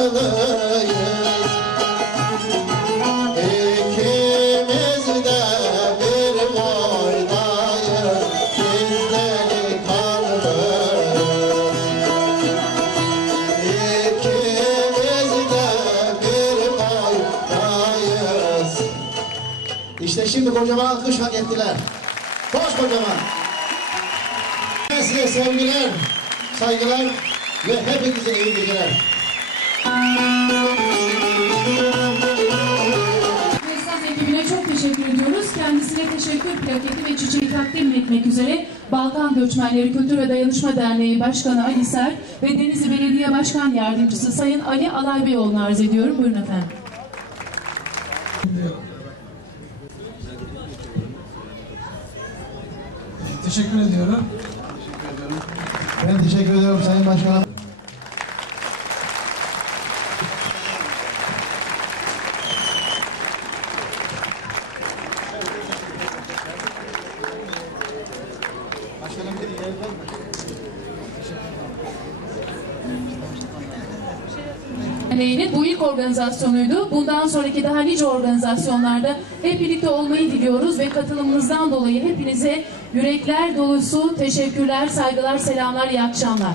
delikanlıyız. İkimiz de bir boydayız, biz delikanlıyız. İkimiz de bir boydayız. İşte şimdi kocaman alkış hak ettiler. Koş kocaman. Size sevgiler, saygılar ve hepinize iyi geceler. Esnaf ekibine çok teşekkür ediyoruz. Kendisine teşekkür plaketi ve çiçeği takdim etmek üzere Balkan Göçmenleri Kültür ve Dayanışma Derneği Başkanı Ali Ser ve Denizli Belediye Başkan Yardımcısı Sayın Ali Alaybeyoğlu'nu arz ediyorum. Buyurun efendim. Teşekkür ediyorum. Ben teşekkür ediyorum Sayın Başkanım. Derneği'nin bu ilk organizasyonuydu. Bundan sonraki daha nice organizasyonlarda hep birlikte olmayı diliyoruz ve katılımınızdan dolayı hepinize yürekler dolusu teşekkürler, saygılar, selamlar, iyi akşamlar.